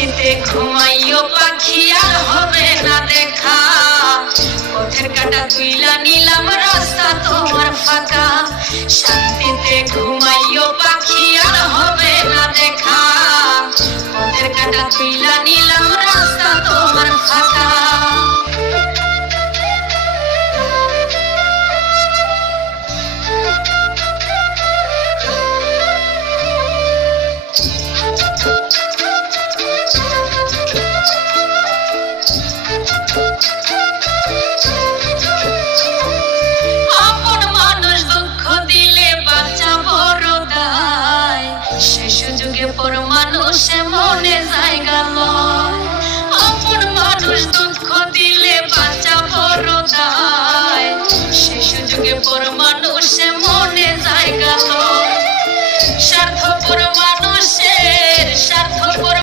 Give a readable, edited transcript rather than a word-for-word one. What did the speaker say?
শান্তিতে ঘুমাইও পাখি আর হবে না দেখা পথের কাটা তুইলা নিলাম রাস্তা তোমার ফাঁকা শান্তিতে ঘুমাইও পাখি আর হবে না দেখা পথের কাটা তুইলা নিলাম রাস্তা